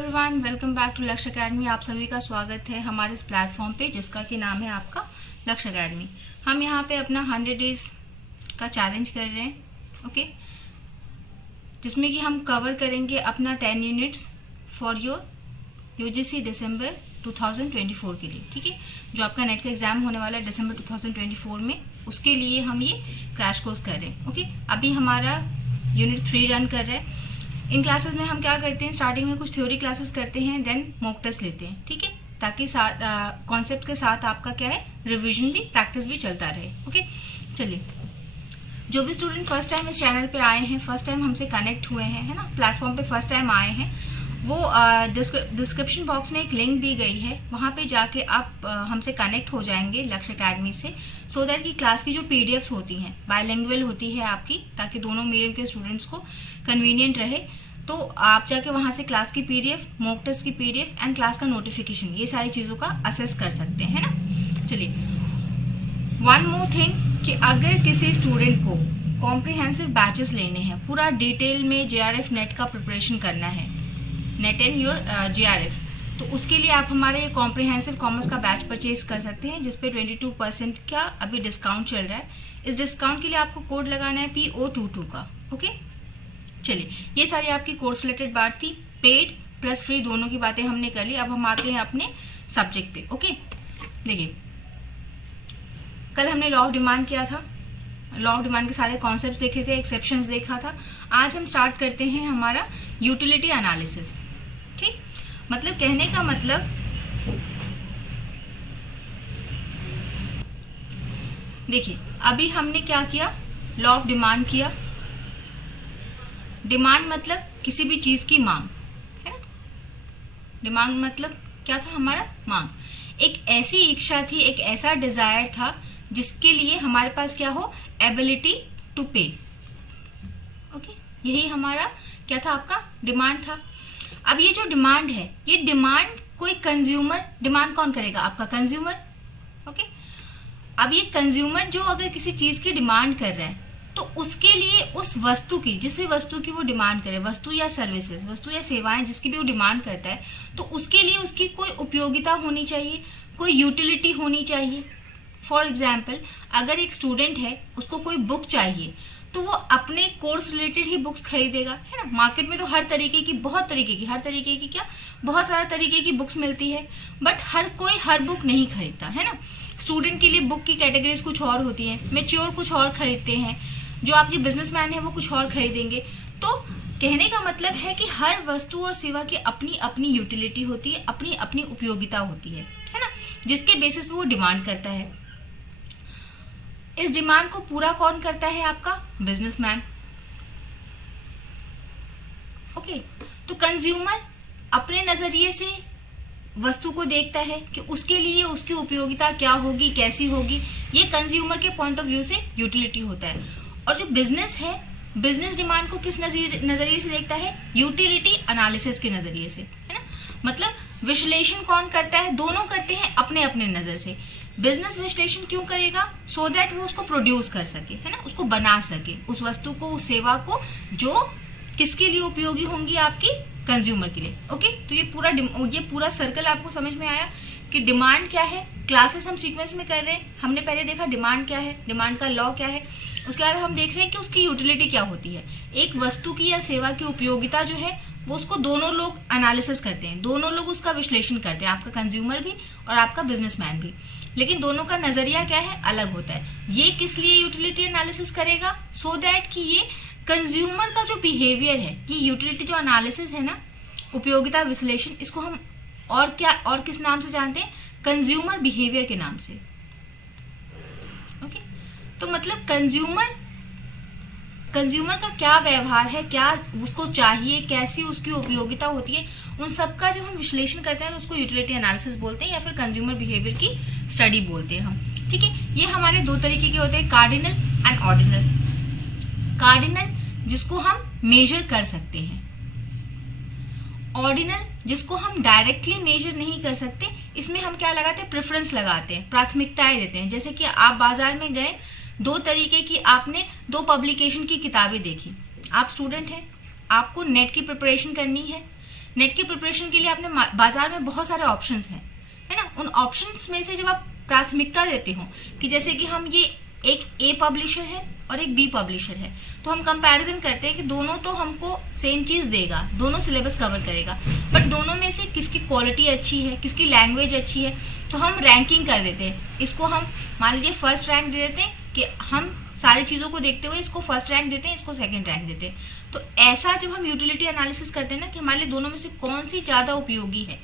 Everyone, welcome back to लक्ष्य academy. आप सभी का स्वागत है हमारे इस प्लेटफॉर्म पे जिसका कि नाम है आपका लक्ष्य एकेडमी। हम यहाँ पे अपना 100 डेज का चैलेंज कर रहे हैं, ओके, जिसमें कि हम कवर करेंगे अपना 10 यूनिट्स फॉर योर यूजीसी दिसंबर 2024 के लिए। ठीक है, जो आपका नेट का एग्जाम होने वाला है दिसंबर 2024 में, उसके लिए हम ये क्रैश कोर्स कर रहे हैं। ओके, अभी हमारा यूनिट 3 रन कर रहा है। इन क्लासेस में हम क्या करते हैं, स्टार्टिंग में कुछ थ्योरी क्लासेस करते हैं, देन मॉक टेस्ट लेते हैं। ठीक है, ताकि कॉन्सेप्ट के साथ आपका क्या है, रिवीजन भी, प्रैक्टिस भी चलता रहे। ओके, चलिए, जो भी स्टूडेंट फर्स्ट टाइम इस चैनल पे आए हैं, फर्स्ट टाइम हमसे कनेक्ट हुए हैं, है ना, प्लेटफॉर्म पे फर्स्ट टाइम आए हैं, वो डिस्क्रिप्शन बॉक्स में एक लिंक दी गई है, वहां पे जाके आप हमसे कनेक्ट हो जाएंगे लक्ष्य एकेडमी से, सो दैट की क्लास की जो पीडीएफ्स होती हैं बायलिंगुअल होती है आपकी, ताकि दोनों मीडियम के स्टूडेंट्स को कन्वीनियंट रहे। तो आप जाके वहां से क्लास की पीडीएफ, मॉक टेस्ट की पीडीएफ एंड क्लास का नोटिफिकेशन, ये सारी चीजों का असेस कर सकते हैं, है ना। चलिए, वन मोर थिंग कि अगर किसी स्टूडेंट को कॉम्प्रिहेंसिव बैचेस लेने हैं, पूरा डिटेल में जेआरएफ नेट का प्रिपरेशन करना है, नेट एंड योर जेआरएफ, तो उसके लिए आप हमारे कॉम्प्रिहेंसिव कॉमर्स का बैच परचेज कर सकते हैं, जिसपे 22% का अभी डिस्काउंट चल रहा है। इस डिस्काउंट के लिए आपको कोड लगाना है PO22 का। ओके, चलिए, ये सारी आपकी कोर्स रिलेटेड बात थी, पेड प्लस फ्री दोनों की बातें हमने कर ली। अब हम आते हैं अपने सब्जेक्ट पे। ओके, देखिए, कल हमने लॉ ऑफ डिमांड किया था, लॉ ऑफ डिमांड के सारे कॉन्सेप्ट देखे थे, एक्सेप्शंस देखा था। आज हम स्टार्ट करते हैं हमारा यूटिलिटी एनालिसिस। ठीक, मतलब कहने का मतलब, देखिए, अभी हमने क्या किया, लॉ ऑफ डिमांड किया। डिमांड मतलब किसी भी चीज की मांग है ना, डिमांड मतलब क्या था, हमारा मांग। एक ऐसी इच्छा थी, एक ऐसा डिजायर था जिसके लिए हमारे पास क्या हो, एबिलिटी टू पे। ओके, यही हमारा क्या था, आपका डिमांड था। अब ये जो डिमांड है, ये डिमांड कोई कंज्यूमर, डिमांड कौन करेगा, आपका कंज्यूमर। ओके, अब ये कंज्यूमर जो अगर किसी चीज की डिमांड कर रहा है, तो उसके लिए उस वस्तु की, जिस भी वस्तु की वो डिमांड करे, वस्तु या सर्विसेज, वस्तु या सेवाएं जिसकी भी वो डिमांड करता है, तो उसके लिए उसकी कोई उपयोगिता होनी चाहिए, कोई यूटिलिटी होनी चाहिए। फॉर एग्जाम्पल, अगर एक स्टूडेंट है, उसको कोई बुक चाहिए, तो वो अपने कोर्स रिलेटेड ही बुक्स खरीदेगा, है ना। मार्केट में तो हर तरीके की, बहुत तरीके की, हर तरीके की क्या, बहुत सारे तरीके की बुक्स मिलती है, बट हर कोई हर बुक नहीं खरीदता, है ना। स्टूडेंट के लिए बुक की कैटेगरीज कुछ और होती हैं, मैच्योर कुछ और खरीदते हैं, जो आपके बिजनेसमैन है वो कुछ और खरीदेंगे। तो कहने का मतलब है कि हर वस्तु और सेवा की अपनी अपनी यूटिलिटी होती है, अपनी अपनी उपयोगिता होती है ना, जिसके बेसिस पे वो डिमांड करता है। इस डिमांड को पूरा कौन करता है, आपका बिजनेसमैन। ओके, तो कंज्यूमर अपने नजरिए से वस्तु को देखता है कि उसके लिए उसकी उपयोगिता क्या होगी, कैसी होगी, ये कंज्यूमर के पॉइंट ऑफ व्यू से यूटिलिटी होता है। और जो बिजनेस है, बिजनेस डिमांड को किस नजरिए से देखता है, यूटिलिटी एनालिसिस के नजरिए से, है ना। मतलब विश्लेषण कौन करता है, दोनों करते हैं अपने अपने नजर से। बिजनेस विश्लेषण क्यों करेगा, सो दैट वो उसको प्रोड्यूस कर सके, है ना, उसको बना सके, उस वस्तु को, उस सेवा को, जो किसके लिए उपयोगी होंगी, आपकी कंज्यूमर के लिए। ओके, तो ये पूरा सर्कल आपको समझ में आया कि डिमांड क्या है। क्लासेस हम सीक्वेंस में कर रहे हैं, हमने पहले देखा डिमांड क्या है, डिमांड का लॉ क्या है, उसके बाद हम देख रहे हैं कि उसकी यूटिलिटी क्या होती है। एक वस्तु की या सेवा की उपयोगिता जो है, वो उसको दोनों लोग एनालिसिस करते हैं, दोनों लोग उसका विश्लेषण करते हैं, आपका कंज्यूमर भी और आपका बिजनेसमैन भी, लेकिन दोनों का नजरिया क्या है, अलग होता है। ये किस लिए यूटिलिटी एनालिसिस करेगा, सो दैट कि ये कंज्यूमर का जो बिहेवियर है, ये यूटिलिटी जो एनालिसिस है ना, उपयोगिता विश्लेषण, इसको हम और क्या और किस नाम से जानते हैं, कंज्यूमर बिहेवियर के नाम से। ओके, तो मतलब कंज्यूमर का क्या व्यवहार है, क्या उसको चाहिए, कैसी उसकी उपयोगिता होती है, उन सब का जब हम विश्लेषण करते हैं तो उसको यूटिलिटी एनालिसिस बोलते हैं, या फिर कंज्यूमर बिहेवियर की स्टडी बोलते हैं हम। ठीक है, ये हमारे दो तरीके के होते हैं, कार्डिनल एंड ऑर्डिनल। कार्डिनल जिसको हम मेजर कर सकते हैं, ऑर्डिनल जिसको हम डायरेक्टली मेजर नहीं कर सकते, इसमें हम क्या लगाते हैं, प्रेफरेंस लगाते हैं, प्राथमिकताएं देते हैं। जैसे कि आप बाजार में गए, दो तरीके की आपने दो पब्लिकेशन की किताबें देखी, आप स्टूडेंट हैं, आपको नेट की प्रिपरेशन करनी है, नेट की प्रिपरेशन के लिए आपने बाजार में बहुत सारे ऑप्शंस हैं, है ना। उन ऑप्शंस में से जब आप प्राथमिकता देते हो कि जैसे कि हम ये एक ए पब्लिशर है और एक बी पब्लिशर है, तो हम कंपैरिजन करते हैं कि दोनों तो हमको सेम चीज देगा, दोनों सिलेबस कवर करेगा, बट दोनों में से किसकी क्वालिटी अच्छी है, किसकी लैंग्वेज अच्छी है, तो हम रैंकिंग कर देते हैं। इसको हम मान लीजिए फर्स्ट रैंक दे देते हैं कि हम सारी चीजों को देखते हुए इसको फर्स्ट रैंक देते हैं, इसको सेकंड रैंक देते हैं। तो ऐसा जब हम यूटिलिटी एनालिसिस करते हैं ना कि हमारे लिए दोनों में से कौन सी ज्यादा उपयोगी है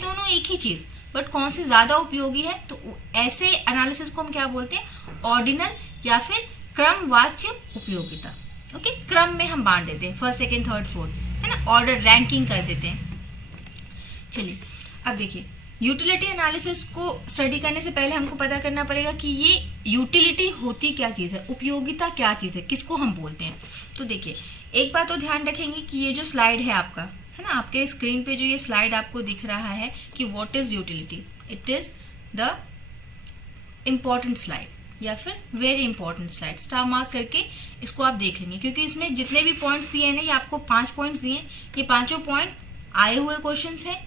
दोनों एक ही चीज बट कौन सी ज्यादा उपयोगी है, तो ऐसे एनालिसिस को हम क्या बोलते हैं, ऑर्डिनल या फिर क्रमवाच्य उपयोगिता। ओके, क्रम में हम बांट देते हैं, फर्स्ट सेकंड थर्ड फोर्थ, है ना, ऑर्डर रैंकिंग कर देते हैं। चलिए अब देखिए, यूटिलिटी एनालिसिस को स्टडी करने से पहले हमको पता करना पड़ेगा कि ये यूटिलिटी होती क्या चीज है, उपयोगिता क्या चीज है, किसको हम बोलते हैं। तो देखिए, एक बात तो ध्यान रखेंगे कि ये जो स्लाइड है आपका, है ना, आपके स्क्रीन पे जो ये स्लाइड आपको दिख रहा है कि what is utility, it is the important slide या फिर very important slide. Star mark करके इसको आप देख लेंगे, क्योंकि इसमें जितने भी पॉइंट्स दिए हैं ना, ये आपको 5 पॉइंट्स दिए, ये पांचों पॉइंट आए हुए क्वेश्चंस हैं,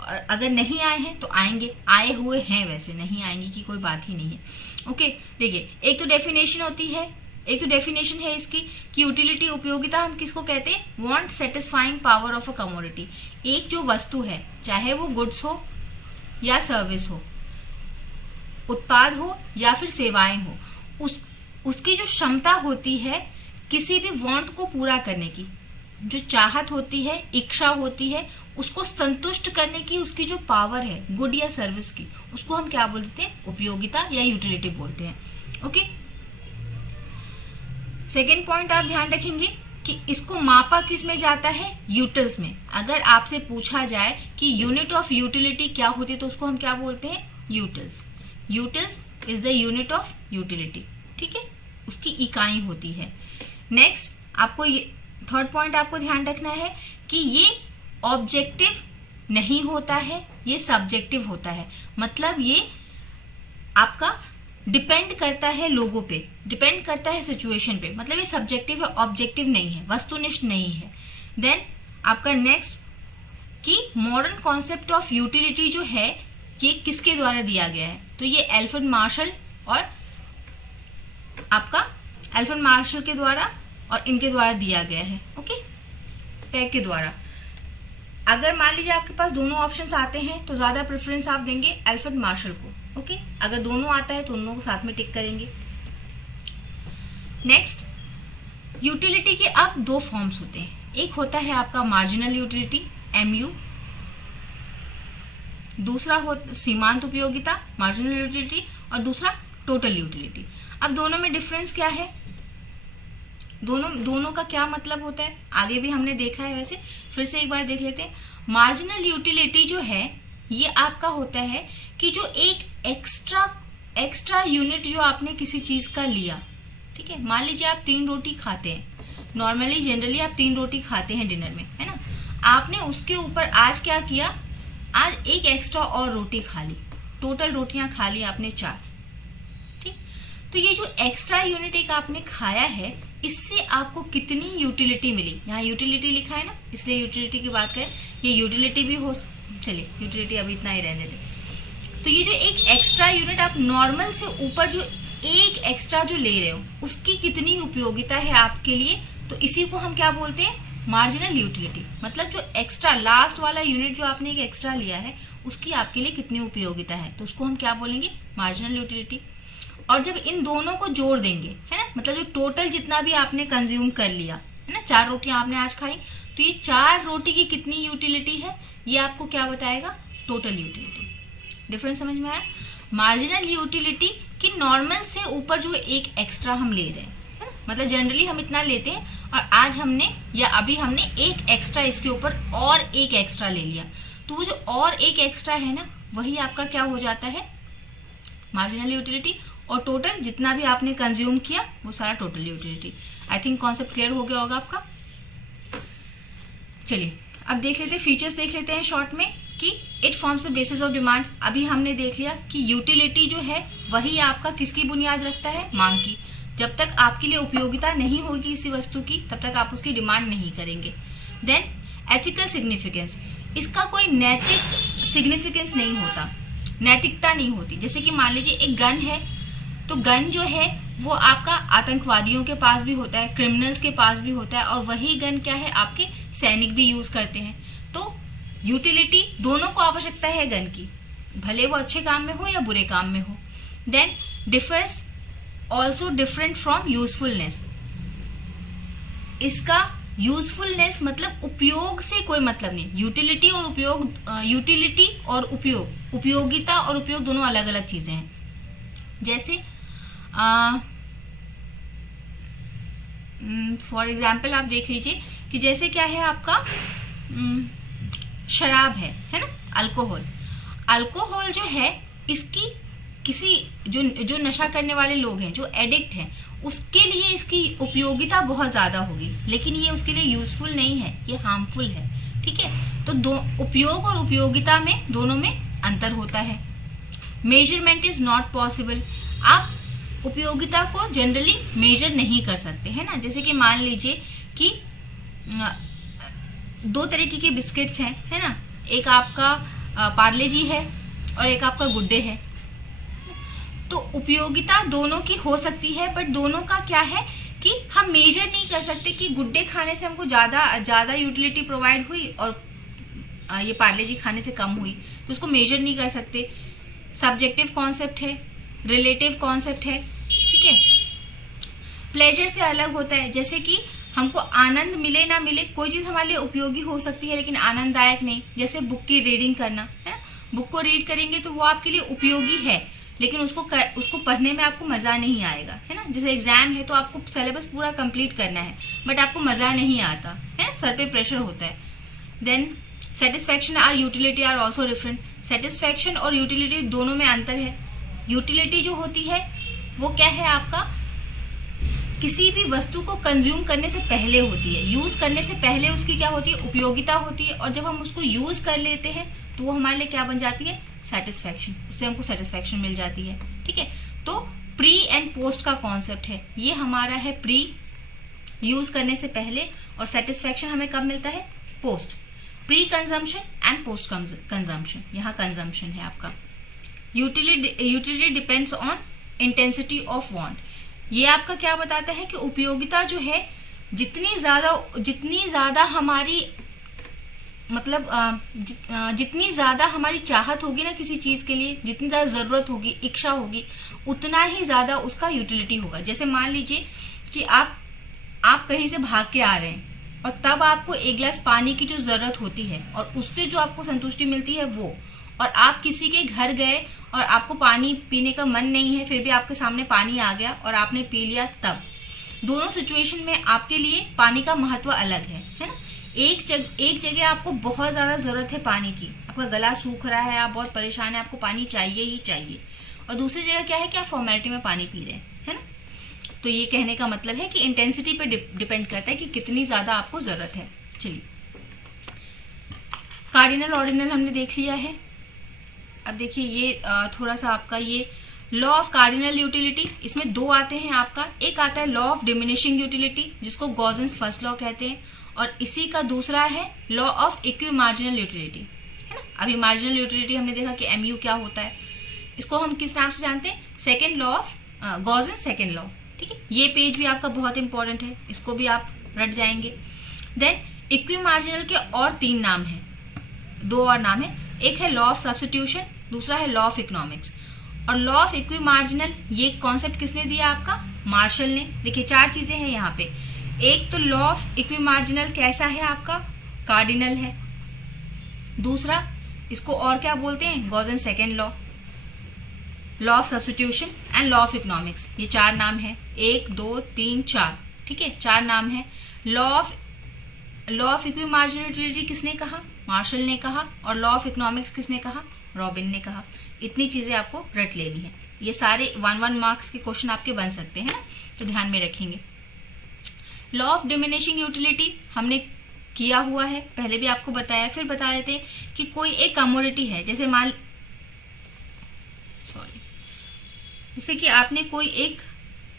और अगर नहीं आए हैं तो आएंगे, आए हुए हैं, वैसे नहीं आएंगे की कोई बात ही नहीं है। ओके, देखिए, एक तो डेफिनेशन है इसकी कि यूटिलिटी उपयोगिता हम किसको कहते हैं, want satisfying power of a commodity. एक जो वस्तु है, चाहे वो गुड्स हो या सर्विस हो, उत्पाद हो या फिर सेवाएं हो, उसकी जो क्षमता होती है किसी भी वांट को पूरा करने की, जो चाहत होती है, इच्छा होती है, उसको संतुष्ट करने की उसकी जो पावर है गुड या सर्विस की, उसको हम क्या बोलते हैं, उपयोगिता या यूटिलिटी बोलते हैं। ओके, सेकेंड पॉइंट आप ध्यान रखेंगे कि इसको मापा किस में जाता है, यूटिल्स में। अगर आपसे पूछा जाए कि यूनिट ऑफ यूटिलिटी क्या होती है, तो उसको हम क्या बोलते हैं, utils. Utils is the unit of utility, ठीक है, उसकी इकाई होती है। नेक्स्ट, आपको ये थर्ड पॉइंट आपको ध्यान रखना है कि ये ऑब्जेक्टिव नहीं होता है, ये सब्जेक्टिव होता है। मतलब ये आपका डिपेंड करता है लोगों पे, डिपेंड करता है सिचुएशन पे, मतलब ये सब्जेक्टिव है, ऑब्जेक्टिव नहीं है, वस्तुनिष्ठ नहीं है। देन आपका नेक्स्ट कि मॉडर्न कॉन्सेप्ट ऑफ यूटिलिटी जो है ये किसके द्वारा दिया गया है, तो ये एल्फ्रेड मार्शल और आपका एल्फ्रेड मार्शल के द्वारा और इनके द्वारा दिया गया है। ओके, पैक के द्वारा। अगर मान लीजिए आपके पास दोनों ऑप्शंस आते हैं तो ज्यादा प्रेफरेंस आप देंगे एल्फ्रेड मार्शल को। ओके, अगर दोनों आता है तो दोनों को साथ में टिक करेंगे। नेक्स्ट, यूटिलिटी के अब दो फॉर्म्स होते हैं, एक होता है आपका मार्जिनल यूटिलिटी MU, दूसरा होता सीमांत उपयोगिता मार्जिनल यूटिलिटी, और दूसरा टोटल यूटिलिटी। अब दोनों में डिफरेंस क्या है, दोनों का क्या मतलब होता है, आगे भी हमने देखा है, वैसे फिर से एक बार देख लेते हैं। मार्जिनल यूटिलिटी जो है ये आपका होता है कि जो एक एक्स्ट्रा यूनिट जो आपने किसी चीज का लिया, ठीक है, मान लीजिए आप 3 रोटी खाते हैं, नॉर्मली जनरली आप 3 रोटी खाते हैं डिनर में, है ना, आपने उसके ऊपर आज क्या किया, आज एक एक्स्ट्रा और रोटी खा ली, टोटल रोटियां खा ली आपने 4, ठीक। तो ये जो एक्स्ट्रा यूनिट एक आपने खाया है, इससे आपको कितनी यूटिलिटी मिली, यहाँ यूटिलिटी लिखा है ना, इसलिए यूटिलिटी की बात करें, ये यूटिलिटी भी हो, चलिए यूटिलिटी अभी इतना ही रहने दें। तो ये जो एक एक्स्ट्रा यूनिट आप नॉर्मल से ऊपर जो एक एक्स्ट्रा जो ले रहे हो, उसकी कितनी उपयोगिता है आपके लिए, तो इसी को हम क्या बोलते हैं, मार्जिनल यूटिलिटी। मतलब जो एक्स्ट्रा लास्ट वाला यूनिट जो आपने एक एक्स्ट्रा लिया है, उसकी आपके लिए कितनी उपयोगिता है, तो उसको हम क्या बोलेंगे, मार्जिनल यूटिलिटी। और जब इन दोनों को जोड़ देंगे, है ना, मतलब जो टोटल जितना भी आपने कंज्यूम कर लिया, है ना, 4 रोटियां आपने आज खाई, तो ये 4 रोटी की कितनी यूटिलिटी है, ये आपको क्या बताएगा, टोटल यूटिलिटी। डिफरेंस समझ में आया। मार्जिनल यूटिलिटी कि नॉर्मल से ऊपर जो एक एक्स्ट्रा हम ले रहे हैं, है ना, मतलब जनरली हम इतना लेते हैं और आज हमने या अभी हमने एक एक्स्ट्रा इसके ऊपर और एक एक्स्ट्रा ले लिया, तो वो जो और एक एक्स्ट्रा है ना, वही आपका क्या हो जाता है, मार्जिनल यूटिलिटी। और टोटल जितना भी आपने कंज्यूम किया वो सारा total utility. I think concept clear हो गया होगा आपका। चलिए अब देख लेते हैं, फीचर्स देख लेते हैं शॉर्ट में कि it forms the basis of demand. अभी हमने देख लिया कि यूटिलिटी जो है वही आपका किसकी बुनियाद रखता है, मांग की। जब तक आपके लिए उपयोगिता नहीं होगी किसी वस्तु की, तब तक आप उसकी डिमांड नहीं करेंगे। देन एथिकल सिग्निफिकेंस, इसका कोई नैतिक सिग्निफिकेंस नहीं होता, नैतिकता नहीं होती। जैसे कि मान लीजिए एक गन है, तो गन जो है वो आपका आतंकवादियों के पास भी होता है, क्रिमिनल्स के पास भी होता है, और वही गन क्या है आपके सैनिक भी यूज करते हैं। तो यूटिलिटी, दोनों को आवश्यकता है गन की, भले वो अच्छे काम में हो या बुरे काम में हो। Then differs also different from usefulness, इसका यूजफुलनेस मतलब उपयोग से कोई मतलब नहीं। यूटिलिटी और उपयोग, यूटिलिटी और उपयोग, उपयोगिता और उपयोग दोनों अलग अलग चीजें हैं। जैसे फॉर एग्जाम्पल आप देख लीजिए कि जैसे क्या है आपका शराब है ना, अल्कोहल। अल्कोहल जो है इसकी किसी जो नशा करने वाले लोग हैं, जो एडिक्ट हैं, उसके लिए इसकी उपयोगिता बहुत ज्यादा होगी, लेकिन ये उसके लिए यूजफुल नहीं है, ये हार्मफुल है। ठीक है, तो दो उपयोग और उपयोगिता में दोनों में अंतर होता है। मेजरमेंट इज नॉट पॉसिबल, आप उपयोगिता को जनरली मेजर नहीं कर सकते, है ना। जैसे कि मान लीजिए कि दो तरीके के बिस्किट्स हैं, है ना, एक आपका पार्ले जी है और एक आपका गुड डे है। तो उपयोगिता दोनों की हो सकती है, बट दोनों का क्या है कि हम मेजर नहीं कर सकते कि गुड डे खाने से हमको ज्यादा यूटिलिटी प्रोवाइड हुई और ये पार्ले जी खाने से कम हुई, तो उसको मेजर नहीं कर सकते। सब्जेक्टिव कॉन्सेप्ट है, रिलेटिव कॉन्सेप्ट है, ठीक है। प्लेजर से अलग होता है, जैसे कि हमको आनंद मिले ना मिले, कोई चीज हमारे लिए उपयोगी हो सकती है लेकिन आनंददायक नहीं। जैसे बुक की रीडिंग करना, है ना, बुक को रीड करेंगे तो वो आपके लिए उपयोगी है, लेकिन उसको पढ़ने में आपको मजा नहीं आएगा, है ना। जैसे एग्जाम है तो आपको सिलेबस पूरा कंप्लीट करना है, बट आपको मजा नहीं आता है, सर पे प्रेशर होता है। देन सेटिस्फैक्शन और utility are also different, satisfaction और यूटिलिटी दोनों में अंतर है। यूटिलिटी जो होती है वो क्या है आपका, किसी भी वस्तु को कंज्यूम करने से पहले होती है, यूज करने से पहले उसकी क्या होती है, उपयोगिता होती है, और जब हम उसको यूज कर लेते हैं तो वो हमारे लिए क्या बन जाती है, सेटिस्फैक्शन, उससे हमको सेटिस्फैक्शन मिल जाती है। ठीक है, तो प्री एंड पोस्ट का कॉन्सेप्ट है, ये हमारा है प्री, यूज करने से पहले, और सेटिस्फैक्शन हमें कब मिलता है, post. Pre consumption and post consumption, यहाँ कंजम्पशन है आपका। Utility depends on intensity of want, ये आपका क्या बताता है कि उपयोगिता जो है जितनी ज्यादा हमारी मतलब जितनी ज्यादा हमारी चाहत होगी ना किसी चीज के लिए, जितनी ज्यादा जरूरत होगी, इच्छा होगी, उतना ही ज्यादा उसका यूटिलिटी होगा। जैसे मान लीजिए कि आप कहीं से भाग के आ रहे हैं और तब आपको एक गिलास पानी की जो जरूरत होती है और उससे जो आपको संतुष्टि मिलती है वो, और आप किसी के घर गए और आपको पानी पीने का मन नहीं है, फिर भी आपके सामने पानी आ गया और आपने पी लिया, तब दोनों सिचुएशन में आपके लिए पानी का महत्व अलग है ना। एक जगह आपको बहुत ज्यादा जरूरत है पानी की, आपका गला सूख रहा है, आप बहुत परेशान है, आपको पानी चाहिए ही चाहिए, और दूसरी जगह क्या है कि आप फॉर्मेलिटी में पानी पी रहे हैं, है ना। तो ये कहने का मतलब है कि इंटेंसिटी पे डिपेंड करता है कि कितनी ज्यादा आपको जरूरत है। चलिए, कार्डिनल ऑर्डिनल हमने देख लिया है। अब देखिए ये थोड़ा सा आपका ये लॉ ऑफ कार्डिनल यूटिलिटी, इसमें दो आते हैं आपका, एक आता है लॉ ऑफ डिमिनिशिंग यूटिलिटी जिसको गॉसेंस फर्स्ट लॉ कहते हैं, और इसी का दूसरा है लॉ ऑफ इक्विमार्जिनल यूटिलिटी, है ना। अभी मार्जिनल यूटिलिटी हमने देखा कि एमयू क्या होता है, इसको हम किस नाम से जानते हैं, second law of Gossen's second law. ठीक है, ये पेज भी आपका बहुत इंपॉर्टेंट है, इसको भी आप रट जाएंगे। देन इक्विमार्जिनल के और तीन नाम है, दो और नाम है, एक है लॉ ऑफ सब्स्टिट्यूशन, दूसरा है लॉ ऑफ इकोनॉमिक्स। और लॉ ऑफ इक्विमार्जिनल ये कॉन्सेप्ट किसने दिया, आपका मार्शल ने। देखिए चार चीजें हैं यहाँ पे, एक तो लॉ ऑफ इक्विमार्जिनल कैसा है आपका, कार्डिनल है, दूसरा इसको और क्या बोलते हैं, Gossen's second law, law of substitution and law of economics, ये चार नाम है, 1 2 3 4, ठीक है, चार नाम है। लॉ ऑफ इक्विमार्जिनल यूटिलिटी किसने कहा, मार्शल ने कहा, और लॉ ऑफ इकोनॉमिक्स किसने कहा, रॉबिन ने कहा। इतनी चीजें आपको रट लेनी है, ये सारे 1 मार्क्स के क्वेश्चन आपके बन सकते हैं ना, तो ध्यान में रखेंगे। लॉ ऑफ डिमिनिशिंग यूटिलिटी हमने किया हुआ है, पहले भी आपको बताया, फिर बता देते हैं कि कोई एक कमोडिटी है, जैसे कि आपने कोई एक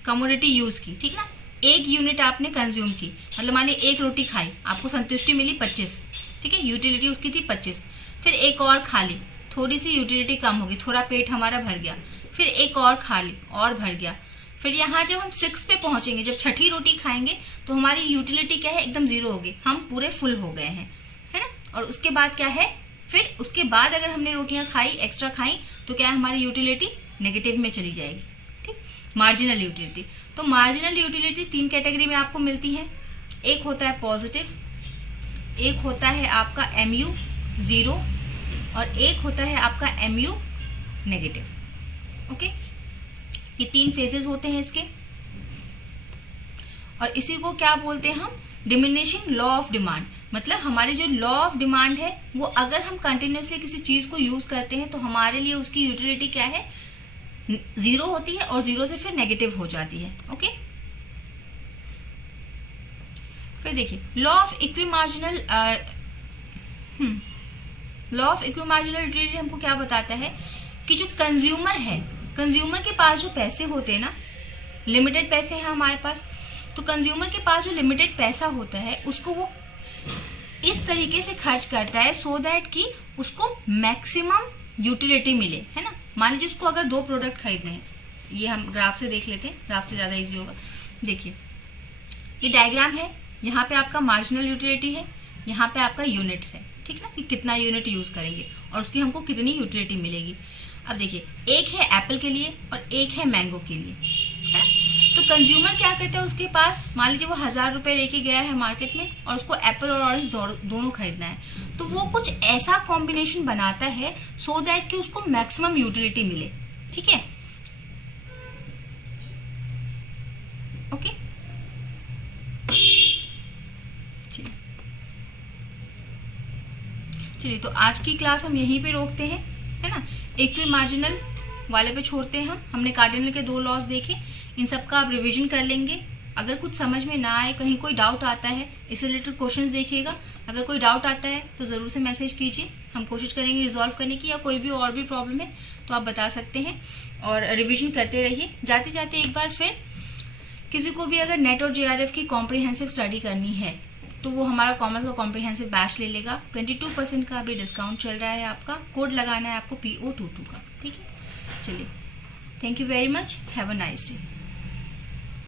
कमोडिटी यूज की, ठीक ना, एक यूनिट आपने कंज्यूम की, मतलब मान लीजिए एक रोटी खाई, आपको संतुष्टि मिली 25, ठीक है, यूटिलिटी उसकी थी 25, फिर एक और खा ली, थोड़ी सी यूटिलिटी कम होगी, थोड़ा पेट हमारा भर गया, फिर एक और खा ली और भर गया, फिर यहाँ जब हम 6 पे पहुंचेंगे, जब छठी रोटी खाएंगे तो हमारी यूटिलिटी क्या है, एकदम 0 होगी, हम पूरे फुल हो गए हैं, है ना। और उसके बाद क्या है, फिर उसके बाद अगर हमने रोटियां खाई, एक्स्ट्रा खाई, तो क्या है, हमारी यूटिलिटी नेगेटिव में चली जाएगी, ठीक, मार्जिनल यूटिलिटी। तो मार्जिनल यूटिलिटी 3 कैटेगरी में आपको मिलती है, एक होता है पॉजिटिव, एक होता है आपका MU 0 और एक होता है आपका MU नेगेटिव। ओके, ये 3 फेजेस होते हैं इसके, और इसी को क्या बोलते हैं हम, डिमिनिशिंग लॉ ऑफ डिमांड। मतलब हमारे जो लॉ ऑफ डिमांड है वो अगर हम कंटिन्यूसली किसी चीज को यूज करते हैं तो हमारे लिए उसकी यूटिलिटी क्या है, 0 होती है, और 0 से फिर नेगेटिव हो जाती है। ओके, फिर देखिए law of equimarginal, law of equimarginal utility हमको क्या बताता है कि जो कंज्यूमर है, कंज्यूमर के पास जो पैसे होते हैं ना, लिमिटेड पैसे हैं हमारे पास, तो कंज्यूमर के पास जो लिमिटेड पैसा होता है उसको वो इस तरीके से खर्च करता है सो दैट कि उसको मैक्सिमम यूटिलिटी मिले, है ना। मान लीजिए उसको अगर 2 प्रोडक्ट खरीदने हैं, ये हम ग्राफ से देख लेते हैं, ग्राफ से ज्यादा इजी होगा। देखिए ये डायग्राम है, यहाँ पे आपका मार्जिनल यूटिलिटी है, यहाँ पे आपका यूनिट्स है, ठीक ना, कि कितना यूनिट यूज करेंगे और उसकी हमको कितनी यूटिलिटी मिलेगी। अब देखिए एक है एप्पल के लिए और एक है मैंगो के लिए, है ना। तो कंज्यूमर क्या करता है, उसके पास मान लीजिए वो 1000 रुपए लेके गया है मार्केट में और उसको एप्पल और ऑरेंज दोनों खरीदना है, तो वो कुछ ऐसा कॉम्बिनेशन बनाता है सो दैट कि उसको मैक्सिमम यूटिलिटी मिले, ठीक है। ओके, चलिए तो आज की क्लास हम यहीं पे रोकते हैं, है ना। इक्वी मार्जिनल वाले पे छोड़ते हैं हमने कार्डिनल के 2 लॉज देखे, इन सब का आप रिवीजन कर लेंगे। अगर कुछ समझ में ना आए, कहीं कोई डाउट आता है, इससे रिलेटेड क्वेश्चंस देखिएगा, अगर कोई डाउट आता है तो जरूर से मैसेज कीजिए, हम कोशिश करेंगे रिजॉल्व करने की, या कोई भी और भी प्रॉब्लम है तो आप बता सकते हैं, और रिविजन करते रहिए। जाते जाते एक बार फिर किसी को भी अगर नेट और JRF की कॉम्प्रिहेंसिव स्टडी करनी है तो वो हमारा कॉमर्स का कॉम्प्रिहेंसिव बैच ले लेगा, 22% का अभी डिस्काउंट चल रहा है, आपका कोड लगाना है आपको PO22 का, ठीक है। चलिए, thank you very much, have a nice day.